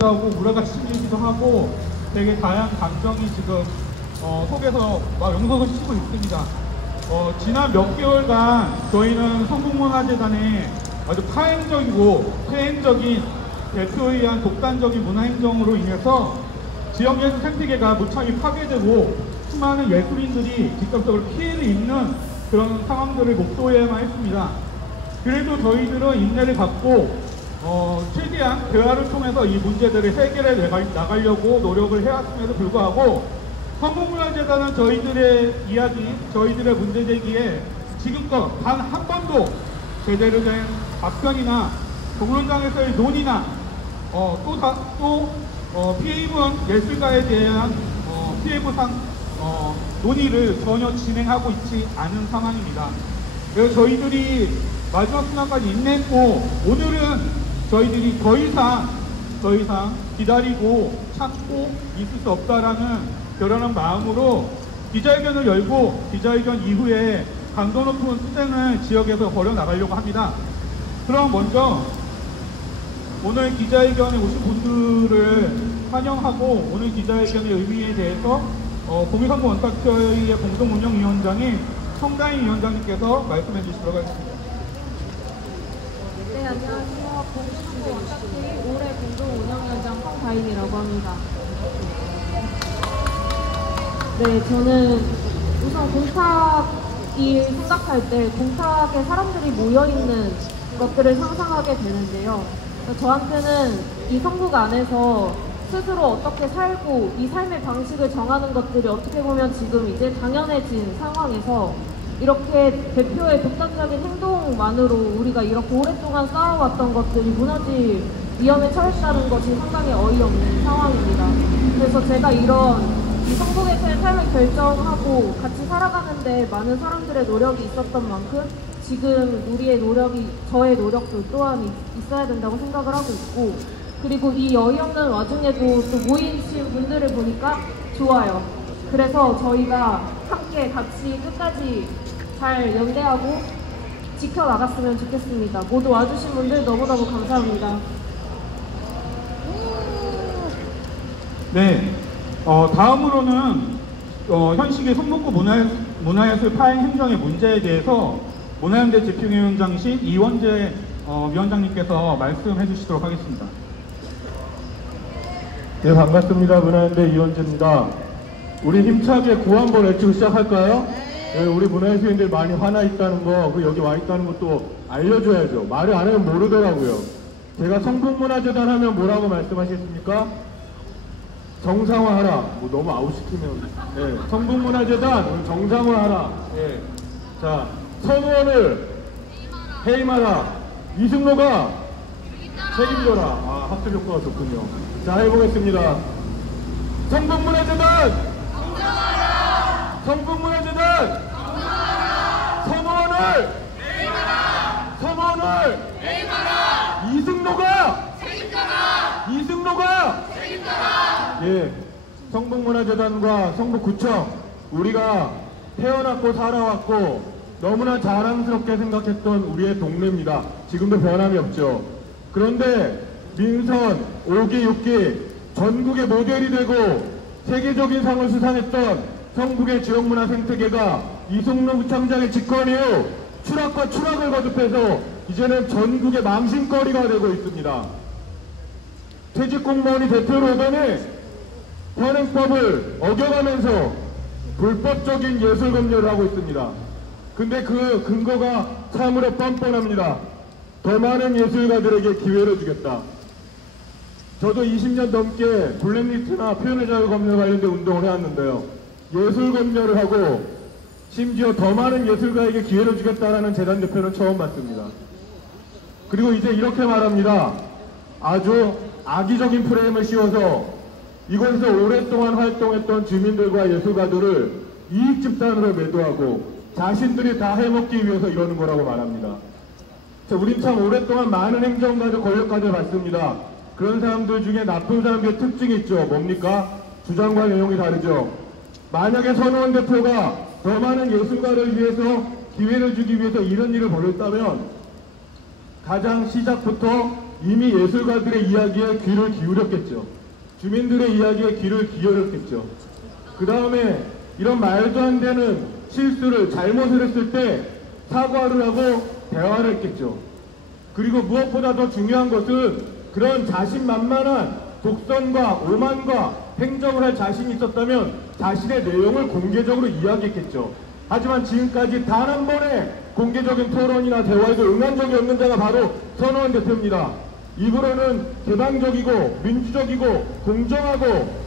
같기도 하고 우라가 치밀기도 하고 되게 다양한 감정이 지금 속에서 막 용솟으시고 있습니다. 지난 몇 개월간 저희는 성북문화재단의 아주 파행적이고 폐행적인 대표에 의한 독단적인 문화행정으로 인해서 지역예술 생태계가 무참히 파괴되고 수많은 예술인들이 직접적으로 피해를 입는 그런 상황들을 목도해야만 했습니다. 그래도 저희들은 인내를 갖고 최대한 대화를 통해서 이 문제들을 해결해 나가려고 노력을 해왔음에도 불구하고 성북문화재단은 저희들의 이야기, 저희들의 문제제기에 지금껏 단 한 번도 제대로 된 답변이나 공론장에서의 논의나 피해 입은 예술가에 대한 피해 보상 논의를 전혀 진행하고 있지 않은 상황입니다. 그래서 저희들이 마지막 순간까지 인내했고 오늘은 저희들이 더 이상 기다리고 참고 있을 수 없다라는 결연한 마음으로 기자회견을 열고 기자회견 이후에 강도 높은 투쟁을 지역에서 벌여나가려고 합니다. 그럼 먼저 오늘 기자회견에 오신 분들을 환영하고 오늘 기자회견의 의미에 대해서 공유선거 원탁회의 공동운영위원장인 성다인 위원장님께서 말씀해 주시도록 하겠습니다. 네, 안녕하세요. 공유선거 원탁회의 올해 공동운영위원장 성다인이라고 합니다. 네, 저는 우선 공탁일 생각할 때 공탁에 사람들이 모여있는 것들을 상상하게 되는데요. 저한테는 이 성북 안에서 스스로 어떻게 살고 이 삶의 방식을 정하는 것들이 어떻게 보면 지금 이제 당연해진 상황에서 이렇게 대표의 독단적인 행동만으로 우리가 이렇게 오랫동안 쌓아왔던 것들이 무너질 위험에 처했다는 것이 상당히 어이없는 상황입니다. 그래서 제가 이런 이 성북에서의 삶을 결정하고 같이 살아가는데 많은 사람들의 노력이 있었던 만큼 지금 우리의 노력이, 저의 노력도 또한 있어야 된다고 생각을 하고 있고, 그리고 이 어이없는 와중에도 또 모이신 분들을 보니까 좋아요. 그래서 저희가 함께 같이 끝까지 잘 연대하고 지켜나갔으면 좋겠습니다. 모두 와주신 분들 너무너무 감사합니다. 네, 다음으로는 현식의 성북구 문화예술 파행 행정의 문제에 대해서 문화연대 집행위원장이신 이원재 위원장님께서 말씀해 주시도록 하겠습니다. 네, 반갑습니다. 문화연대 이원재입니다. 우리 힘차게 구호 한번 외치고 시작할까요? 네, 우리 문화예술인들 많이 화나 있다는 거, 그리고 여기 와 있다는 것도 알려줘야죠. 말을 안 하면 모르더라고요. 제가 성북문화재단 하면 뭐라고 말씀하셨습니까? 정상화하라. 뭐 너무 아웃시키면. 네, 성북문화재단 정상화하라. 네. 자, 선원을 해임하라. 이승로가 책임져라. 아, 학습 효과가 좋군요. 자, 해보겠습니다. 성북문화재단 정상화하라. 성북문화재단 정상화하라. 선원을 해임하라. 선원을 해임하라. 이승로가 책임져라. 이승로가 책임져라. 예, 성북문화재단과 성북구청, 우리가 태어났고 살아왔고 너무나 자랑스럽게 생각했던 우리의 동네입니다. 지금도 변함이 없죠. 그런데 민선 5기, 6기 전국의 모델이 되고 세계적인 상을 수상했던 성북의 지역문화 생태계가 이승로 구청장의 집권 이후 추락과 추락을 거듭해서 이제는 전국의 망신거리가 되고 있습니다. 퇴직공무원이 대표로 오더니 현행법을 어겨가면서 불법적인 예술 검열을 하고 있습니다. 근데 그 근거가 참으로 뻔뻔합니다. 더 많은 예술가들에게 기회를 주겠다. 저도 20년 넘게 블랙리스트나 표현의 자유 검열 관련된 운동을 해왔는데요. 예술 검열을 하고 심지어 더 많은 예술가에게 기회를 주겠다라는 재단 대표는 처음 봤습니다. 그리고 이제 이렇게 말합니다. 아주 악의적인 프레임을 씌워서 이곳에서 오랫동안 활동했던 주민들과 예술가들을 이익 집단으로 매도하고 자신들이 다 해먹기 위해서 이러는 거라고 말합니다. 자, 우린 참 오랫동안 많은 행정가들, 권력가들 봤습니다. 그런 사람들 중에 나쁜 사람들의 특징이 있죠. 뭡니까? 주장과 내용이 다르죠. 만약에 선호원 대표가 더 많은 예술가를 위해서 기회를 주기 위해서 이런 일을 벌였다면 가장 시작부터 이미 예술가들의 이야기에 귀를 기울였겠죠. 주민들의 이야기에 귀를 기울였겠죠. 그 다음에 이런 말도 안 되는 실수를, 잘못을 했을 때 사과를 하고 대화를 했겠죠. 그리고 무엇보다 더 중요한 것은 그런 자신만만한 독선과 오만과 행정을 할 자신이 있었다면 자신의 내용을 공개적으로 이야기했겠죠. 하지만 지금까지 단 한 번의 공개적인 토론이나 대화에도 응한 적이 없는 자가 바로 선호원 대표입니다. 입으로는 개방적이고 민주적이고 공정하고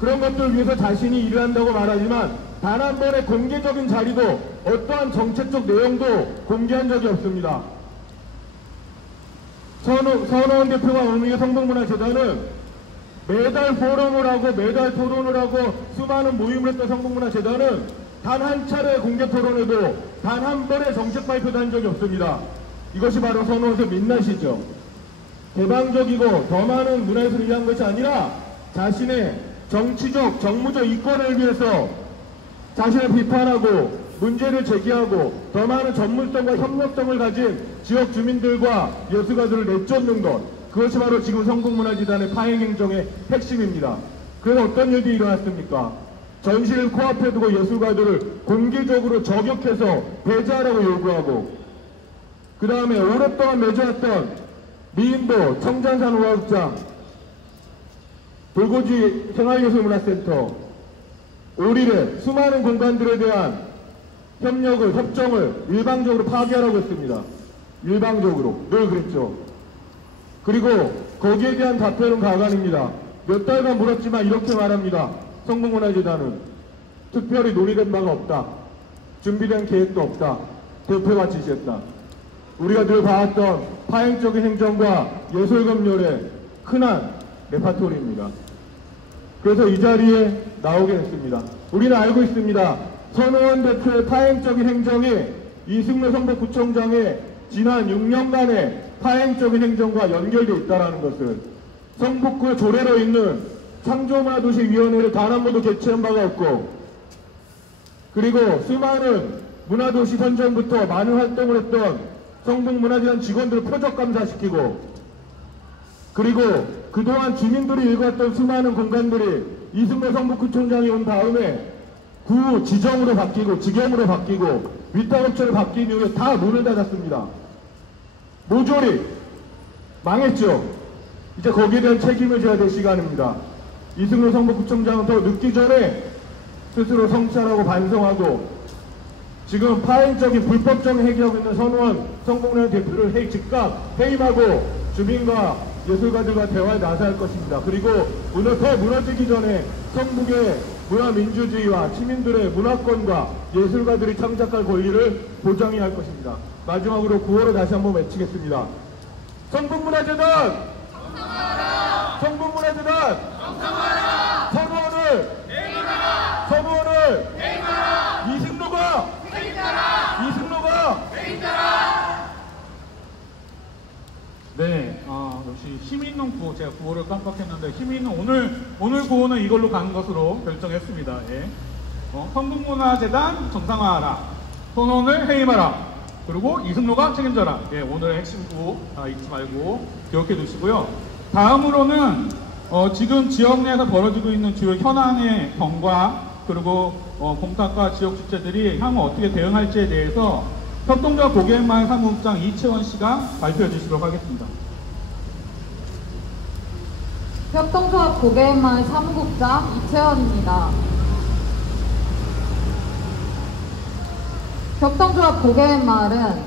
그런 것들을 위해서 자신이 일을 한다고 말하지만 단 한 번의 공개적인 자리도 어떠한 정책적 내용도 공개한 적이 없습니다. 선호원 대표가 운営성북문화재단은 매달 포럼을 하고 매달 토론을 하고 수많은 모임을 했던 성북문화재단은 단 한 차례 공개 토론에도 단 한 번의 정책 발표도 한 적이 없습니다. 이것이 바로 선호원의 민낯이죠. 개방적이고 더 많은 문화예술을 위한 것이 아니라 자신의 정치적, 정무적 이권을 위해서 자신을 비판하고 문제를 제기하고 더 많은 전문성과 협력성을 가진 지역 주민들과 예술가들을 내쫓는 것, 그것이 바로 지금 성북문화재단의 파행행정의 핵심입니다. 그래서 어떤 일이 일어났습니까? 전시를 코앞에 두고 예술가들을 공개적으로 저격해서 배제하라고 요구하고 그 다음에 오랫동안 맺어왔던 미인도, 청장산 우화극장, 불고지 생활예술문화센터, 오리래 수많은 공간들에 대한 협력을, 협정을 일방적으로 파기하라고 했습니다. 일방적으로. 늘 그랬죠. 그리고 거기에 대한 답변은 가관입니다. 몇 달간 물었지만 이렇게 말합니다. 성북문화재단은 특별히 논의된 바가 없다. 준비된 계획도 없다. 대표가 지시했다. 우리가 늘 봐왔던 파행적인 행정과 예술검열의 흔한 레파토리입니다. 그래서 이 자리에 나오게 됐습니다. 우리는 알고 있습니다. 선호원 대표의 파행적인 행정이 이승래 성북구청장의 지난 6년간의 파행적인 행정과 연결되어 있다는 것을, 성북구의 조례로 있는 창조문화도시위원회를 단 한 번도 개최한 바가 없고, 그리고 수많은 문화도시 선정부터 많은 활동을 했던 성북문화재단 직원들을 표적 감사시키고, 그리고 그동안 주민들이 읽었던 수많은 공간들이 이승래 성북구청장이 온 다음에 구 지정으로 바뀌고 지경으로 바뀌고 위탁업체로 바뀌기 위해 다 문을 닫았습니다. 모조리 망했죠. 이제 거기에 대한 책임을 져야 될 시간입니다. 이승래 성북구청장은 더 늦기 전에 스스로 성찰하고 반성하고 지금 파행적인 불법적인 행위하고 있는 선호원 성북문화 대표를 즉각 해임하고 주민과 예술가들과 대화에 나서야 할 것입니다. 그리고 더 무너지기 전에 성북의 문화민주주의와 시민들의 문화권과 예술가들이 창작할 권리를 보장해야 할 것입니다. 마지막으로 구호를 다시 한번 외치겠습니다. 성북문화재단! 성장하라! 성북문화재단! 성장하라! 선호원을! 대입하라! 선호원을! 대입하라! 이승로가! 대입하라! 이승로가! 대입하라! 네, 역시 힘있는 구호, 제가 구호를 깜빡했는데 힘있는 오늘 구호는 이걸로 가는 것으로 결정했습니다. 예. 성북문화재단 정상화하라, 선언을 해임하라, 그리고 이승로가 책임져라. 예, 오늘의 핵심 구호 잊지 말고 기억해 두시고요. 다음으로는 지금 지역 내에서 벌어지고 있는 주요 현안의 경과, 그리고 공탁과 지역 주체들이 향후 어떻게 대응할지에 대해서 협동조합 고객마을 사무국장 이채원 씨가 발표해 주시도록 하겠습니다. 협동조합 고객마을 사무국장 이채원입니다. 협동조합 고객마을은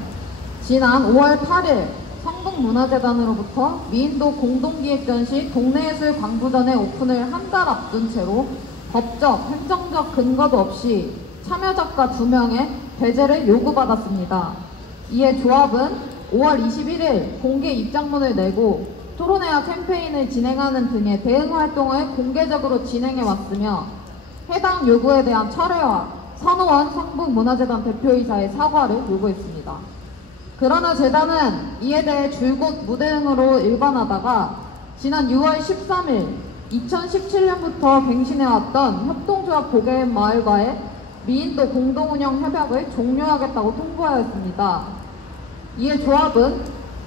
지난 5월 8일 성북문화재단으로부터 미인도 공동기획전시 동네예술 광부전의 오픈을 한 달 앞둔 채로 법적, 행정적 근거도 없이 참여작가 2명의 배제를 요구받았습니다. 이에 조합은 5월 21일 공개 입장문을 내고 토론회와 캠페인을 진행하는 등의 대응 활동을 공개적으로 진행해 왔으며 해당 요구에 대한 철회와 선호원 성북문화재단 대표이사의 사과를 요구했습니다. 그러나 재단은 이에 대해 줄곧 무대응으로 일관하다가 지난 6월 13일 2017년부터 갱신해왔던 협동조합 고객마을과의 미인도 공동운영 협약을 종료하겠다고 통보하였습니다. 이에 조합은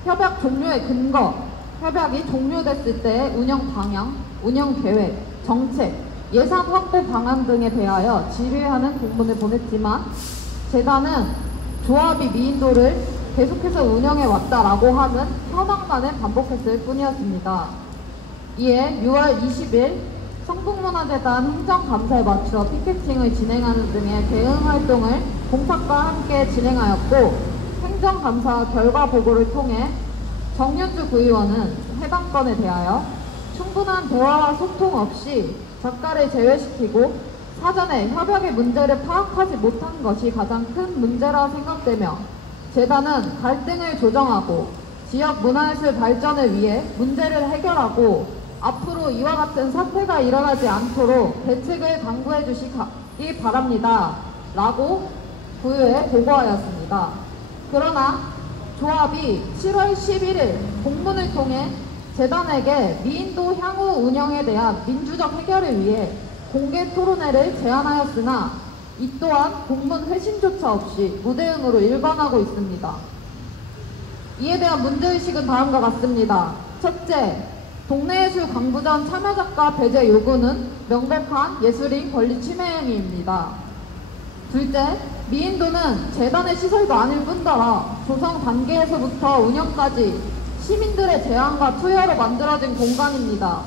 협약 종료의 근거, 협약이 종료됐을 때의 운영 방향, 운영 계획, 정책, 예산 확보 방안 등에 대하여 질의하는 공문을 보냈지만 재단은 조합이 미인도를 계속해서 운영해 왔다라고 하는 현황만을 반복했을 뿐이었습니다. 이에 6월 20일 성북문화재단 행정감사에 맞춰 피켓팅을 진행하는 등의 대응 활동을 공탁과 함께 진행하였고, 행정감사 결과 보고를 통해 정윤주 구의원은 해당 건에 대하여 충분한 대화와 소통 없이 작가를 제외시키고 사전에 협약의 문제를 파악하지 못한 것이 가장 큰 문제라 생각되며, 재단은 갈등을 조정하고 지역 문화예술 발전을 위해 문제를 해결하고 앞으로 이와 같은 사태가 일어나지 않도록 대책을 당부해 주시기 바랍니다 라고 구의회에 보고하였습니다. 그러나 조합이 7월 11일 공문을 통해 재단에게 미인도 향후 운영에 대한 민주적 해결을 위해 공개 토론회를 제안하였으나 이 또한 공문 회신조차 없이 무대응으로 일관하고 있습니다. 이에 대한 문제의식은 다음과 같습니다. 첫째, 동네예술 광부전 참여작가 배제 요구는 명백한 예술인 권리 침해 행위입니다. 둘째, 미인도는 재단의 시설도 아닐 뿐더러 조성 단계에서부터 운영까지 시민들의 제안과 투여로 만들어진 공간입니다.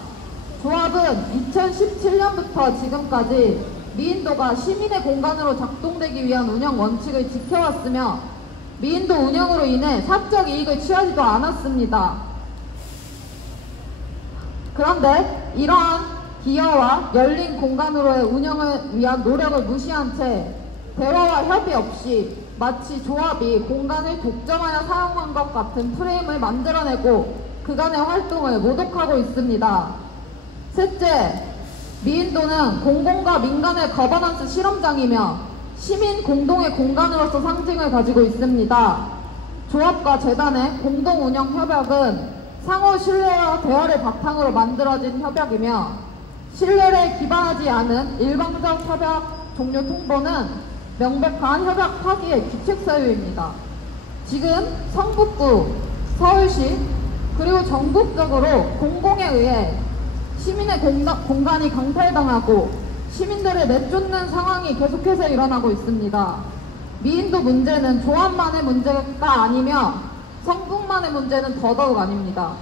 조합은 2017년부터 지금까지 미인도가 시민의 공간으로 작동되기 위한 운영 원칙을 지켜왔으며 미인도 운영으로 인해 사적 이익을 취하지도 않았습니다. 그런데 이러한 기여와 열린 공간으로의 운영을 위한 노력을 무시한 채 대화와 협의 없이 마치 조합이 공간을 독점하여 사용한 것 같은 프레임을 만들어내고 그간의 활동을 모독하고 있습니다. 셋째, 미인도는 공공과 민간의 거버넌스 실험장이며 시민 공동의 공간으로서 상징을 가지고 있습니다. 조합과 재단의 공동 운영 협약은 상호 신뢰와 대화를 바탕으로 만들어진 협약이며 신뢰를 기반하지 않은 일방적 협약 종료 통보는 명백한 협약 파기의 규칙 사유입니다. 지금 성북구, 서울시, 그리고 전국적으로 공공에 의해 시민의 공간이 강탈당하고 시민들을 내쫓는 상황이 계속해서 일어나고 있습니다. 미인도 문제는 조합만의 문제가 아니며 성북만의 문제는 더더욱 아닙니다.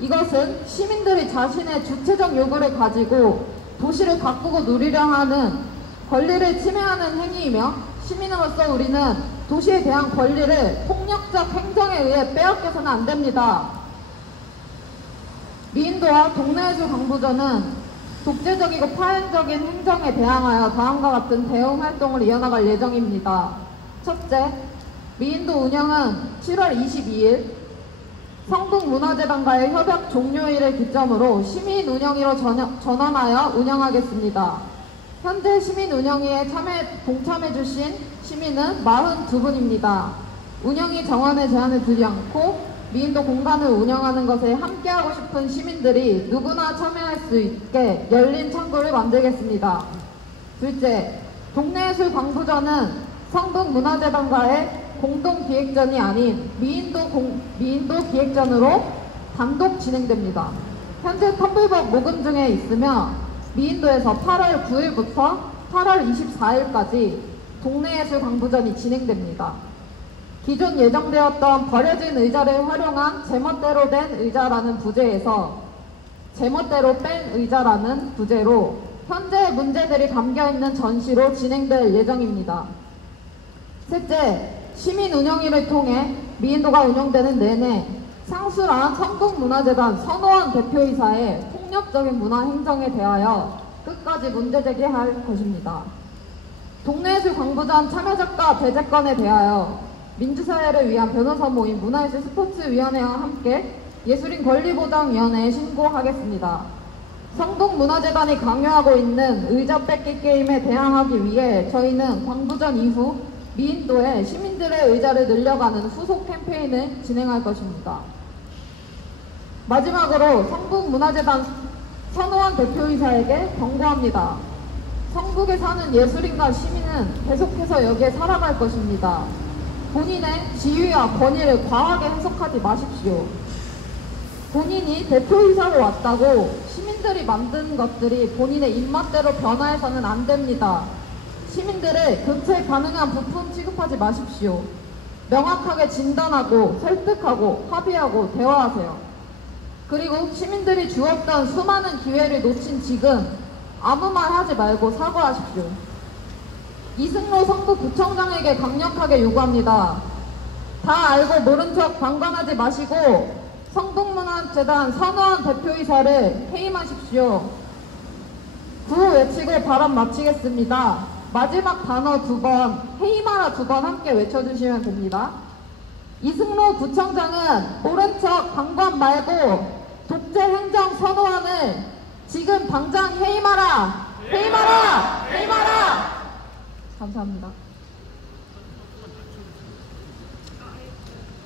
이것은 시민들이 자신의 주체적 요구를 가지고 도시를 가꾸고 누리려 하는 권리를 침해하는 행위이며 시민으로서 우리는 도시에 대한 권리를 폭력적 행정에 의해 빼앗겨서는 안 됩니다. 미인도와 동네예술 광부전은 독재적이고 파행적인 행정에 대항하여 다음과 같은 대응 활동을 이어나갈 예정입니다. 첫째, 미인도 운영은 7월 22일 성북문화재단과의 협약 종료일을 기점으로 시민 운영위로 전환하여 운영하겠습니다. 현재 시민 운영위에 동참해주신 시민은 42분입니다. 운영위 정원의 제한을 두지 않고 미인도 공간을 운영하는 것에 함께하고 싶은 시민들이 누구나 참여할 수 있게 열린 창구를 만들겠습니다. 둘째, 동네예술 광부전은 성북문화재단과의 공동기획전이 아닌 미인도 기획전으로 단독 진행됩니다. 현재 텀블벅 모금 중에 있으며 미인도에서 8월 9일부터 8월 24일까지 동네예술 광부전이 진행됩니다. 기존 예정되었던 버려진 의자를 활용한 제멋대로 된 의자라는 부제에서 제멋대로 뺀 의자라는 부제로 현재의 문제들이 담겨있는 전시로 진행될 예정입니다. 셋째, 시민 운영위를 통해 미인도가 운영되는 내내 상수란 성북문화재단 선호원 대표이사의 폭력적인 문화 행정에 대하여 끝까지 문제 제기할 것입니다. 동네예술 광부전 참여작가 배제건에 대하여 민주사회를 위한 변호사 모임 문화예술 스포츠위원회와 함께 예술인권리보장위원회에 신고하겠습니다. 성북문화재단이 강요하고 있는 의자 뺏기 게임에 대항하기 위해 저희는 광부전 이후 미인도에 시민들의 의자를 늘려가는 후속 캠페인을 진행할 것입니다. 마지막으로 성북문화재단 선호원 대표이사에게 경고합니다. 성북에 사는 예술인과 시민은 계속해서 여기에 살아갈 것입니다. 본인의 지위와 권위를 과하게 해석하지 마십시오. 본인이 대표이사로 왔다고 시민들이 만든 것들이 본인의 입맛대로 변화해서는 안 됩니다. 시민들을 교체 가능한 부품 취급하지 마십시오. 명확하게 진단하고 설득하고 합의하고 대화하세요. 그리고 시민들이 주었던 수많은 기회를 놓친 지금 아무 말 하지 말고 사과하십시오. 이승로 성북구청장에게 강력하게 요구합니다. 다 알고 모른 척 방관하지 마시고 성북문화재단 선호원 대표이사를 해임하십시오. 구호 외치고 발언 마치겠습니다. 마지막 단어 2번, 해임하라 2번 함께 외쳐주시면 됩니다. 이승로 구청장은 모른 척 방관 말고 독재 행정 선호원을 지금 당장 해임하라! 해임하라! 해임하라! 감사합니다.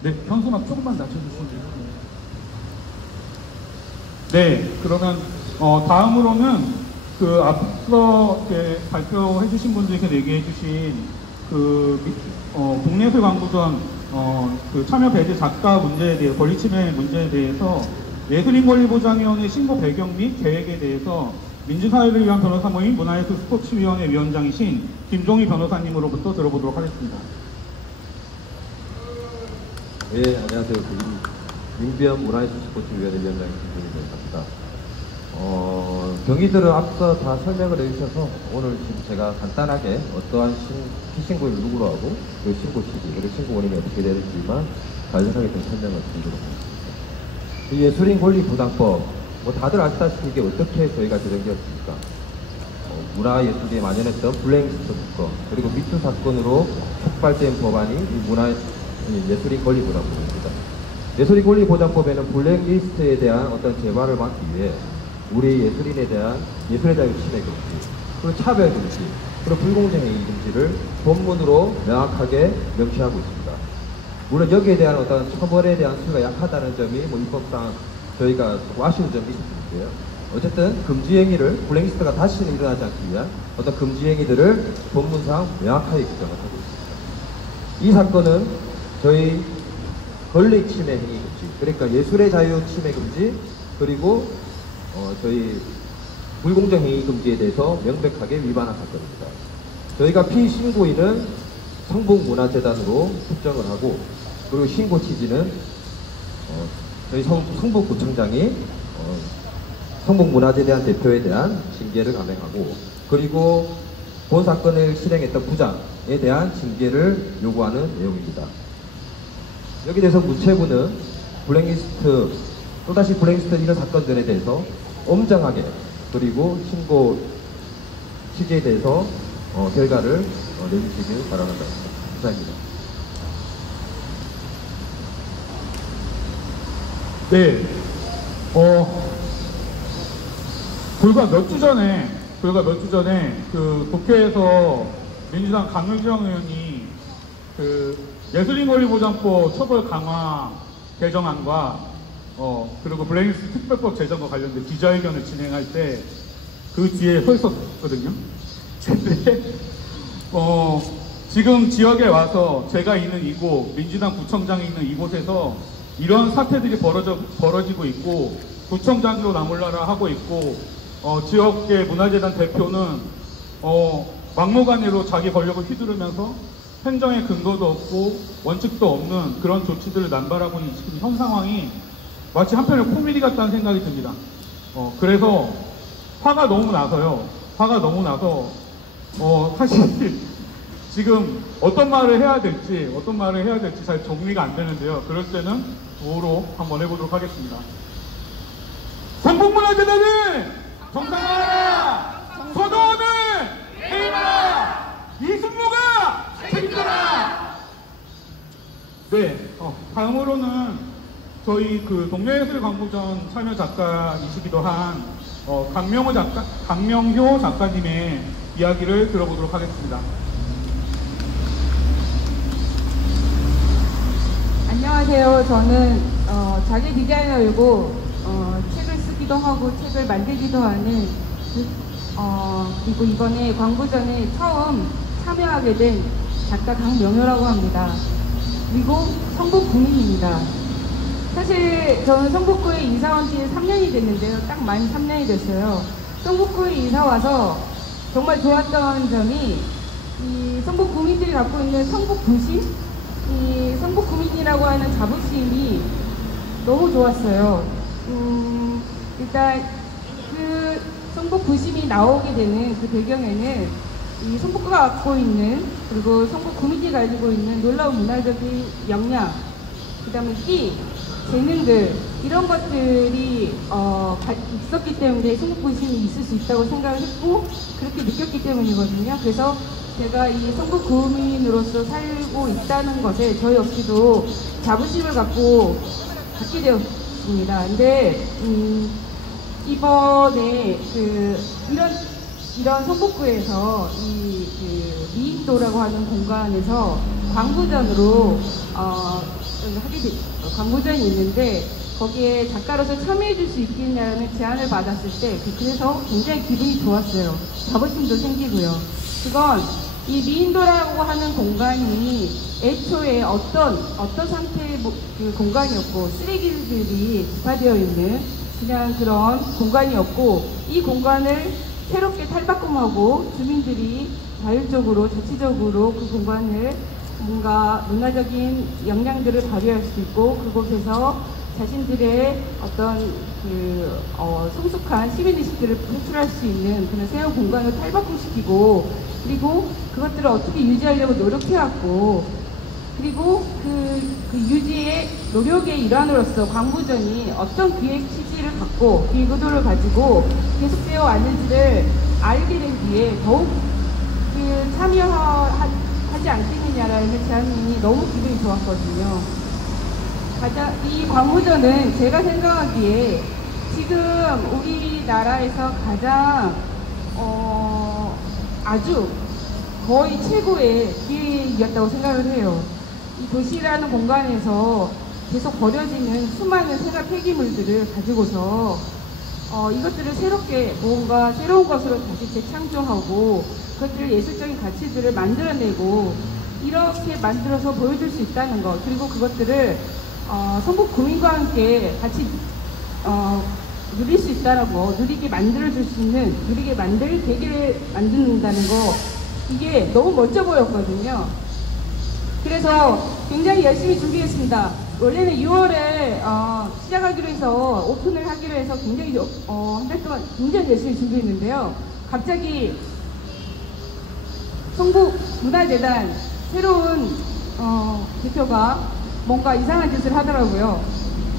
네, 현수막 조금만 낮춰주시면 돼요. 네, 그러면 다음으로는 그 앞서 이렇게 발표해 주신 분들께 얘기해 주신 국내예술 광고전 그 참여 배제 작가 문제에 대해 권리 침해 문제에 대해서 예술인권리보장위원회 신고 배경 및 계획에 대해서 민주사회를 위한 변호사 모임 문화예술 스포츠위원회 위원장이신 김종희 변호사님으로부터 들어보도록 하겠습니다. 네, 안녕하세요. 민비현 문화예술 스포츠위원회 위원장 김종희 변호사입니다. 경위들은 앞서 다 설명을 해주셔서 오늘 지금 제가 간단하게 어떠한 피신고를 누구로 하고 그 신고 시기 그리고 신고 원인이 어떻게 되는지만 간략하게 좀 설명을 드리도록 하겠습니다. 이 예술인 권리 보장법 뭐 다들 아시다시피 이게 어떻게 저희가 제정되었습니까? 문화예술계에 만연했던 블랙리스트 사건 그리고 미투 사건으로 촉발된 법안이 이 예술인 권리 보장법입니다. 예술인 권리 보장법에는 블랙리스트에 대한 어떤 재발을 막기 위해 우리 예술인에 대한 예술의 자유 침해 금지, 그리고 차별 금지, 그리고 불공정 행위 금지를 본문으로 명확하게 명시하고 있습니다. 물론 여기에 대한 어떤 처벌에 대한 수위가 약하다는 점이 뭐 입법상 저희가 아쉬운 점이 있었는데요. 어쨌든 금지 행위를 블랙리스트가 다시는 일어나지 않기 위한 어떤 금지 행위들을 본문상 명확하게 규정을 하고 있습니다. 이 사건은 저희 권리 침해 행위 금지, 그러니까 예술의 자유 침해 금지, 그리고 저희 불공정 행위 금지에 대해서 명백하게 위반한 사건입니다. 저희가 피신고인은 성북문화재단으로 특정을 하고, 그리고 신고 취지는 저희 성북구청장이 성북문화재단 대표에 대한 징계를 감행하고, 그리고 본 사건을 실행했던 부장에 대한 징계를 요구하는 내용입니다. 여기 대해서 문체부는 블랙리스트, 또다시 블랙리스트 이런 사건들에 대해서 엄정하게, 그리고 신고 취지에 대해서 결과를 내주시길 바랍니다. 감사합니다. 네, 불과 몇 주 전에 그 국회에서 민주당 강효정 의원이 그 예술인권리보장법 처벌 강화 개정안과 그리고 블랙리스트 특별법 제정과 관련된 기자회견을 진행할 때 그 뒤에 서 있었거든요. 근데 지금 지역에 와서 제가 있는 이곳, 민주당 구청장이 있는 이곳에서 이런 사태들이 벌어지고 있고, 구청장도 나몰라라 하고 있고, 지역의 문화재단 대표는 막무가내로 자기 권력을 휘두르면서 행정의 근거도 없고 원칙도 없는 그런 조치들을 남발하고 있는 지금 현 상황이 마치 한편의 코미디 같다는 생각이 듭니다. 그래서 화가 너무 나서 사실 지금 어떤 말을 해야 될지 잘 정리가 안 되는데요. 그럴 때는 구호로 한번 해보도록 하겠습니다. 성북문화재단을 정상화하라! 서도원을 해임하라! 이승로가 책임져라! 네, 다음으로는 저희 그 동네예술 광고전 참여 작가이시기도 한 강명효 작가님의 이야기를 들어보도록 하겠습니다. 안녕하세요. 저는 자기 디자이너이고 책을 쓰기도 하고 책을 만들기도 하는 그리고 이번에 광고전에 처음 참여하게 된 작가 강명효라고 합니다. 그리고 성북 구민입니다. 사실 저는 성북구에 이사 온 지 3년이 됐는데요. 딱 만 3년이 됐어요. 성북구에 이사 와서 정말 좋았던 점이 이 성북 구민들이 갖고 있는 성북 부심, 이 성북 구민이라고 하는 자부심이 너무 좋았어요. 일단 그 성북 부심이 나오게 되는 그 배경에는 이 성북구가 갖고 있는, 그리고 성북 구민이 가지고 있는 놀라운 문화적인 역량, 그 다음에 끼, 재능들, 이런 것들이 있었기 때문에 성북 부심이 있을 수 있다고 생각을 했고 그렇게 느꼈기 때문이거든요. 그래서 제가 이 성북 구민으로서 살고 있다는 것에 저 역시도 자부심을 갖게 되었습니다. 근데 이번에 이런 성북구에서 미인도라고 하는 공간에서 광부전으로 광부전이 있는데 거기에 작가로서 참여해 줄 수 있겠냐는 제안을 받았을 때 그래서 굉장히 기분이 좋았어요. 자부심도 생기고요. 그건 이 미인도라고 하는 공간이 애초에 어떤 상태의 그 공간이었고 쓰레기들이 집화되어 있는 그냥 그런 공간이었고, 이 공간을 새롭게 탈바꿈하고 주민들이 자율적으로 자치적으로 그 공간을 뭔가 문화적인 역량들을 발휘할 수 있고 그곳에서 자신들의 어떤 성숙한 시민의식들을 표출할 수 있는 그런 새로운 공간을 탈바꿈시키고, 그리고 그것들을 어떻게 유지하려고 노력해왔고, 그리고 그 유지의 노력의 일환으로서 광부전이 어떤 기획 취지를 갖고 기획 의도를 가지고 계속되어 왔는지를 알게 된 뒤에 더욱 참여하지 않겠느냐라는 제안이 너무 기분이 좋았거든요. 이 광부전은 제가 생각하기에 지금 우리나라에서 가장 아주 거의 최고의 기회였다고 생각을 해요. 이 도시라는 공간에서 계속 버려지는 수많은 생활 폐기물들을 가지고서 이것들을 새롭게 뭔가 새로운 것으로 다시 재창조하고 그것들을 예술적인 가치들을 만들어내고 이렇게 만들어서 보여줄 수 있다는 것, 그리고 그것들을 성북 구민과 함께 같이 누릴 수 있다는 거, 누리게 만들어줄 수 있는, 누리게 만들 계기를 만든다는 거, 이게 너무 멋져 보였거든요. 그래서 굉장히 열심히 준비했습니다. 원래는 6월에 시작하기로 해서 오픈을 하기로 해서 굉장히 한 달 동안 굉장히 열심히 준비했는데요. 갑자기 성북문화재단 새로운 대표가 뭔가 이상한 짓을 하더라고요.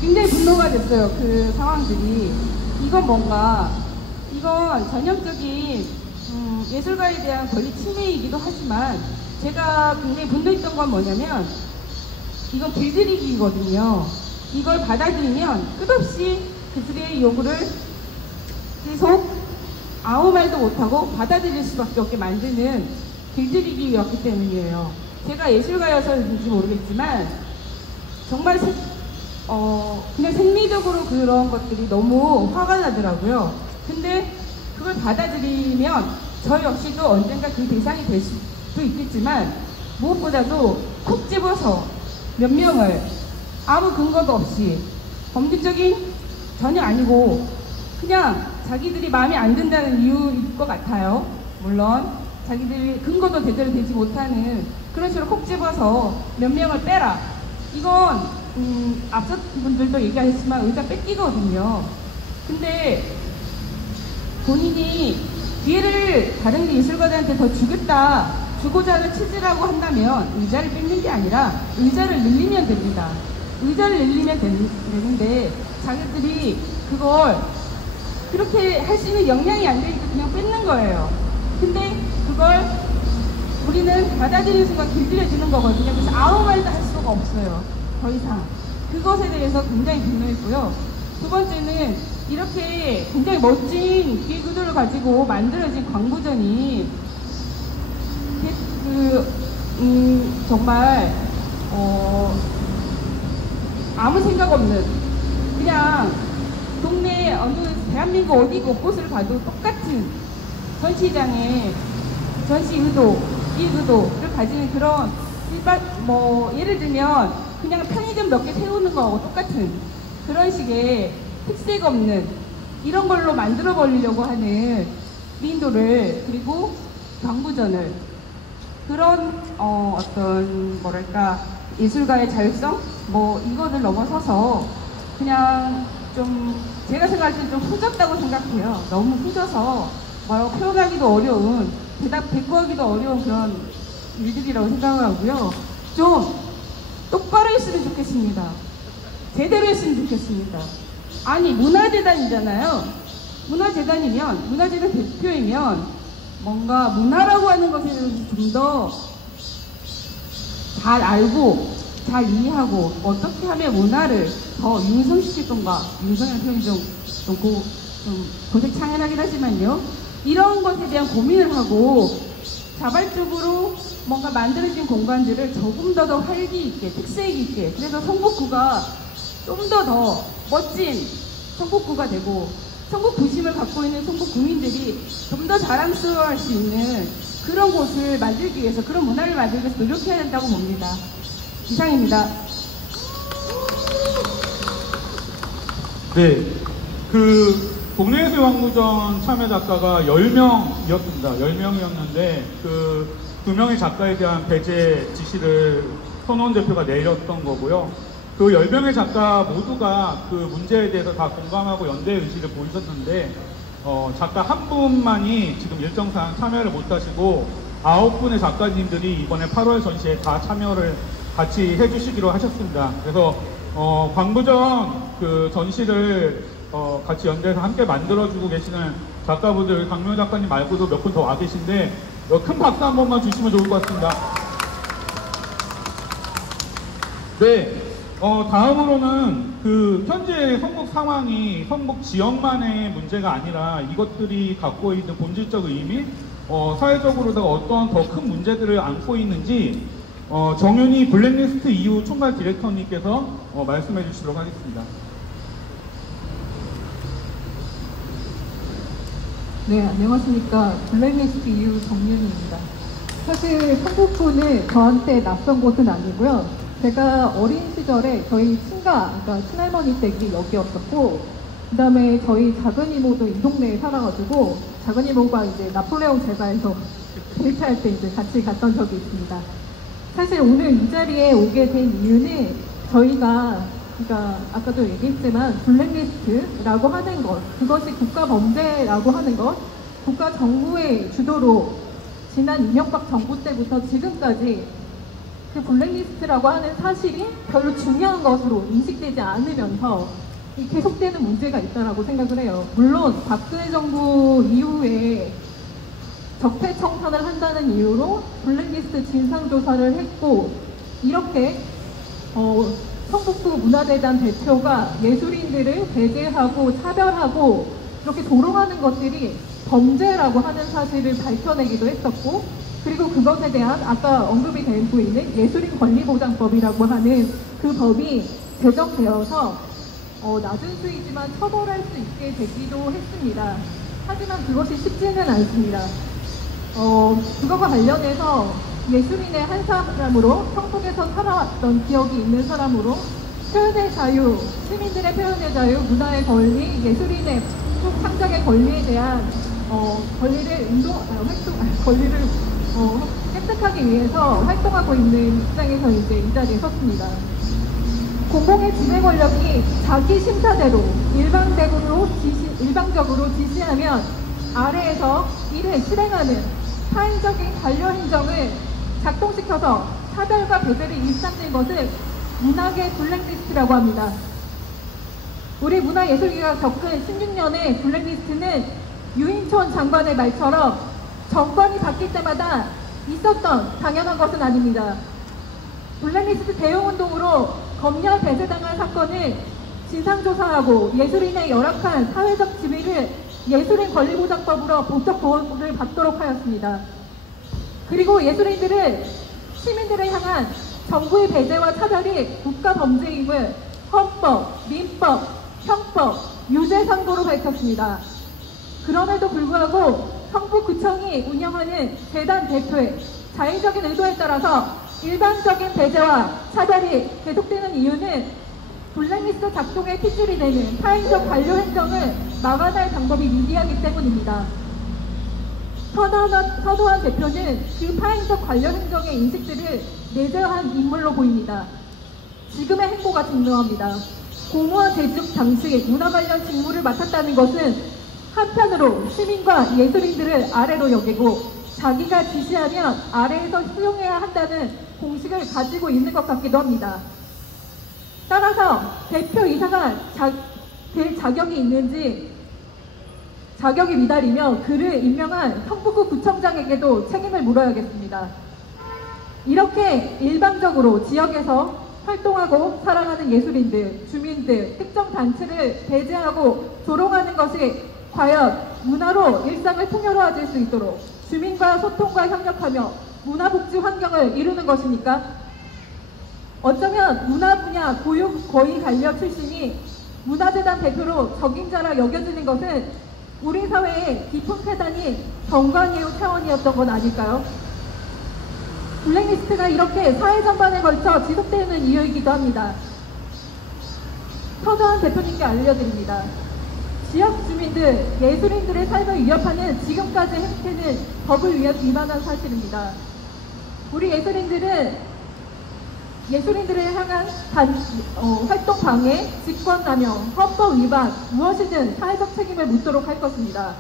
굉장히 분노가 됐어요. 그 상황들이. 이건 전형적인 예술가에 대한 권리 침해이기도 하지만 제가 굉장히 분노했던 건 뭐냐면 이건 길들이기거든요. 이걸 받아들이면 끝없이 그들의 요구를 계속 아무 말도 못하고 받아들일 수밖에 없게 만드는 길들이기였기 때문이에요. 제가 예술가여서인지 모르겠지만 정말 그냥 생리적으로 그런 것들이 너무 화가 나더라고요. 근데 그걸 받아들이면 저 역시도 언젠가 그 대상이 될 수도 있겠지만 무엇보다도 콕 집어서 몇 명을 아무 근거도 없이 범죄적인 전혀 아니고 그냥 자기들이 마음에 안 든다는 이유일 것 같아요. 물론 자기들이 근거도 제대로 되지 못하는 그런 식으로 콕 집어서 몇 명을 빼라. 이건 앞서 분들도 얘기하셨지만 의자 뺏기거든요. 근데 본인이 기회를 다른 예술가들한테 더 주고자 하는 취지라고 한다면 의자를 뺏는 게 아니라 의자를 늘리면 됩니다. 의자를 늘리면 되는데 자기들이 그걸 그렇게 할 수 있는 역량이 안 되니까 그냥 뺏는 거예요. 근데 그걸 우리는 받아들이는 순간 길들여지는 거거든요. 그래서 아무 말도 할 수가 없어요. 더 이상. 그것에 대해서 굉장히 분노했고요. 두 번째는 이렇게 굉장히 멋진 기획 의도를 가지고 만들어진 광부전이 정말 아무 생각 없는 그냥 동네 어느 대한민국 어디 곳곳을 가도 똑같은 전시장의 전시 의도, 기획 의도를 가지는 그런 예를 들면 그냥 편의점 몇 개 세우는 거하고 똑같은 그런 식의 특색 없는 이런 걸로 만들어 버리려고 하는 민도를, 그리고 광부전을, 그런 어떤 뭐랄까 예술가의 자율성 이거를 넘어서서 그냥 좀 제가 생각할 때 좀 후졌다고 생각해요. 너무 후져서 표현하기도 어려운, 대꾸하기도 어려운 그런 일들이라고 생각하고요. 좀 똑바로 했으면 좋겠습니다. 제대로 했으면 좋겠습니다. 아니, 문화재단이잖아요. 문화재단 대표이면 뭔가 문화라고 하는 것에 대해서 좀 더 잘 알고 잘 이해하고 어떻게 하면 문화를 더 융성시킬 건가. 융성이라는 표현이 좀 고색창연하긴 하지만요. 이런 것에 대한 고민을 하고 자발적으로 뭔가 만들어진 공간들을 조금 더 활기 있게, 특색 있게, 그래서 성북구가 좀 더 멋진 성북구가 되고 성북 부심을 갖고 있는 성북 구민들이 좀 더 자랑스러워할 수 있는 그런 곳을 만들기 위해서, 그런 문화를 만들기 위해서 노력해야 된다고 봅니다. 이상입니다. 네, 동네예술광부전 참여 작가가 10명이었습니다. 10명이었는데 2명의 작가에 대한 배제 지시를 손원 대표가 내렸던 거고요. 그 10명의 작가 모두가 그 문제에 대해서 다 공감하고 연대 의식을 보이셨는데 작가 한 분만이 지금 일정상 참여를 못하시고 9분의 작가님들이 이번에 8월 전시에 다 참여를 같이 해주시기로 하셨습니다. 그래서 광부전 그 전시를 같이 연대해서 함께 만들어주고 계시는 작가분들, 강명 작가님 말고도 몇 분 더 와 계신데 큰 박수 한 번만 주시면 좋을 것 같습니다. 네, 다음으로는 현재 성북 상황이 성북 지역만의 문제가 아니라 이것들이 갖고 있는 본질적 의미, 사회적으로다가 어떤 더 큰 문제들을 안고 있는지 정윤희 블랙리스트 이후 총괄 디렉터님께서 말씀해 주시도록 하겠습니다. 네, 안녕하십니까. 블랙리스트 이후 정윤희입니다. 사실 성북구는 저한테 낯선 곳은 아니고요. 제가 어린 시절에 저희 그러니까 친할머니 댁이 여기였었고, 그 다음에 저희 작은 이모도 이 동네에 살아가지고, 작은 이모가 이제 나폴레옹 제가에서 데이트할 때 이제 같이 갔던 적이 있습니다. 사실 오늘 이 자리에 오게 된 이유는 저희가, 그러니까 아까도 얘기했지만 블랙리스트라고 하는 것, 그것이 국가범죄라고 하는 것, 국가 정부의 주도로 지난 이명박 정부 때부터 지금까지 그 블랙리스트라고 하는 사실이 별로 중요한 것으로 인식되지 않으면서 계속되는 문제가 있다고 생각을 해요. 물론 박근혜 정부 이후에 적폐청산을 한다는 이유로 블랙리스트 진상조사를 했고, 이렇게 성북구 문화재단 대표가 예술인들을 배제하고 차별하고 이렇게 조롱하는 것들이 범죄라고 하는 사실을 밝혀내기도 했었고, 그리고 그것에 대한 아까 언급이 되고 있는 예술인 권리보장법이라고 하는 그 법이 제정되어서 낮은 수이지만 처벌할 수 있게 되기도 했습니다. 하지만 그것이 쉽지는 않습니다. 그것과 관련해서 예술인의 한 사람으로 성북에서 살아왔던 기억이 있는 사람으로 표현의 자유, 시민들의 표현의 자유, 문화의 권리, 예술인의 창작의 권리에 대한 권리를 획득하기 위해서 활동하고 있는 입장에서 이제 이 자리에 섰습니다. 공공의 지배 권력이 자기 심사대로 일방적으로 지시하면 아래에서 이를 실행하는 타인적인 관련 행정을 작동시켜서 차별과 배제를 일삼는 것을 문학의 블랙리스트라고 합니다. 우리 문화예술계가 겪은 16년의 블랙리스트는 유인촌 장관의 말처럼 정권이 바뀔 때마다 있었던 당연한 것은 아닙니다. 블랙리스트 대응운동으로 검열 배제당한 사건을 진상조사하고 예술인의 열악한 사회적 지위를 예술인 권리보장법으로 법적 보호를 받도록 하였습니다. 그리고 예술인들은 시민들을 향한 정부의 배제와 차별이 국가범죄임을 헌법, 민법, 형법, 유죄선고로 밝혔습니다. 그럼에도 불구하고 성북구청이 운영하는 재단 대표의 자의적인 의도에 따라서 일방적인 배제와 차별이 계속되는 이유는 블랙리스트 작동의 핏줄이 되는 파행적 관료 행정을 막아낼 방법이 미비하기 때문입니다. 서도환 대표는 그 파행적 관료 행정의 인식들을 내재한 인물로 보입니다. 지금의 행보가 증명합니다. 공무원 재직 당시 문화 관련 직무를 맡았다는 것은 한편으로 시민과 예술인들을 아래로 여기고 자기가 지시하면 아래에서 수용해야 한다는 공식을 가지고 있는 것 같기도 합니다. 따라서 대표이사가 될 자격이 있는지 자격이 미달이며 그를 임명한 성북구 구청장에게도 책임을 물어야겠습니다. 이렇게 일방적으로 지역에서 활동하고 살아가는 예술인들, 주민들, 특정 단체를 배제하고 조롱하는 것이 과연 문화로 일상을 풍요로워질 수 있도록 주민과 소통과 협력하며 문화복지 환경을 이루는 것입니까? 어쩌면 문화 분야 고유 거의 관료 출신이 문화재단 대표로 적임자라 여겨지는 것은 우리 사회의 깊은 폐단이 정관예우 차원이었던 건 아닐까요? 블랙리스트가 이렇게 사회 전반에 걸쳐 지속되는 이유이기도 합니다. 서도환 대표님께 알려드립니다. 지역 주민들, 예술인들의 삶을 위협하는 지금까지의 행태는 법을 위반한 사실입니다. 우리 예술인들을 향한 활동 방해, 직권남용, 헌법 위반, 무엇이든 사회적 책임을 묻도록 할 것입니다.